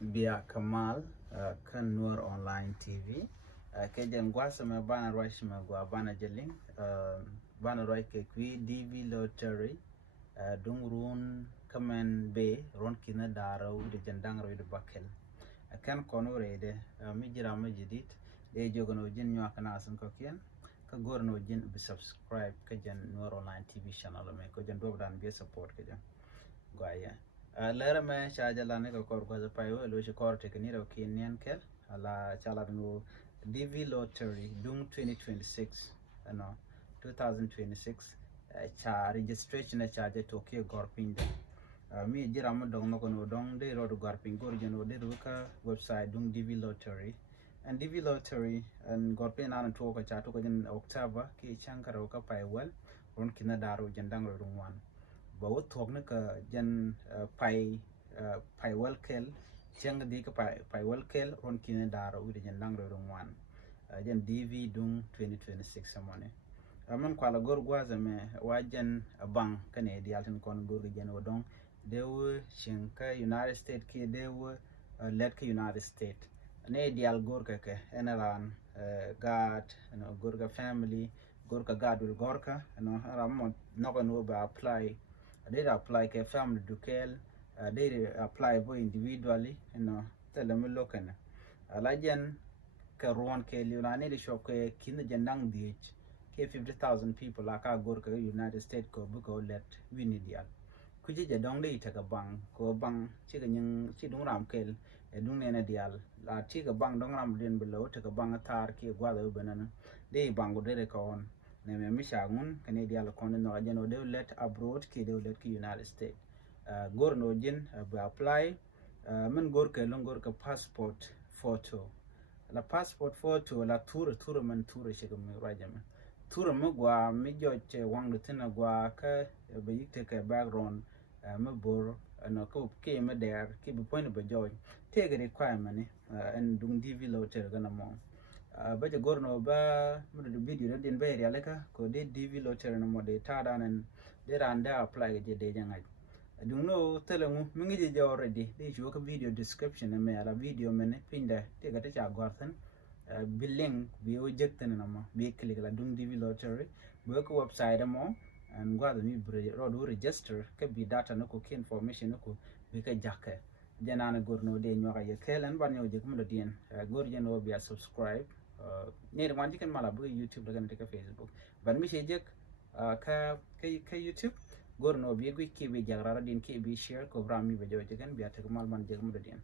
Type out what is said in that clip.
Bia Kamal kan Noor Online TV kejen gwasama bana roishma gwa bana jeling bana roi ke kwi DV Lottery dungrun kamen be ron kina dara de jandang roi de bakel kan kono rede mi jira ma jidit de jogono jin nyo kana sun ko kien ka gorno jin bi subscribe ka jan Noor Online TV channel me ko jan do dan be support ka jan gwaya lera me chaja la ne ko ko za payo lo shi kor tekni ro kinian kel ala chala no DV Lottery dung 2026 no 2026 cha registration cha je to ke gorpinde mi jira mo dong no kono dong de ro gorpin gor jeno de ka website dung DV Lottery and DV Lottery and gorpin an to ko cha to ko jin October ki chankaro ka pai wel ron kina daro jandang ro wan ba wo thok na ka jan pai welkel chang di ka pai welkel ron kine daro wi jan lang ro wan jan DV dung 2026 samone man kwala gor gwaza me wajan bang kane di altin kon gor jan wodon de wo shinka United States ki de wo let ka United States ne di al gor ka ke enaran god no gor ga family gor ka god will gor ka no ram no no ba apply they apply ke family dukel they apply for individually tell me lokan alajan ka ruwan ke liunani de shop ke kin jandang dich ke 50,000 people aka gor ka United States ko buko let wini dial kuje je dong de ta bang ko bang chi ga nyin chi dung ram kel e dung ne na dial la chi ga bang dong ram den below ta bang tar ke gwa do benana de bang go de ko on ne me mishagun kane dial ko no ajeno de let abroad ki de let ki United States gor no jin ba apply men gor ke long gor ka passport photo la passport photo la tour man tour shi ga mi rajama tour mo gwa mi joche wang de tina gwa ka be yikte ka background me bor no ko ke me der ke bi point ba joy te ga requirement en dung DV Lottery ga na mo ba je gorno ba mu de video den be ya leka ko de DV Lottery no mo de ta danen de randa apply je de janga dung no telemu mi ngi je already de jo ka video description me ala video mene pinda te ga ta cha gwartan bi link bi o jekten na mo bi click la dung DV Lottery bo ko website mo and gwa mi ro do register ke bi data no ko information no ko bi ka jakke janana gorno de nyoga ye kelen ban nyoje ko mo dien gor jeno bi subscribe ne wan jiken mala bu YouTube daga ne ka Facebook ban mi jek ka YouTube gorno bi gwi ke bi jagrara din ke bi share ko brami be joje kan bi atek mal man jeg mo dien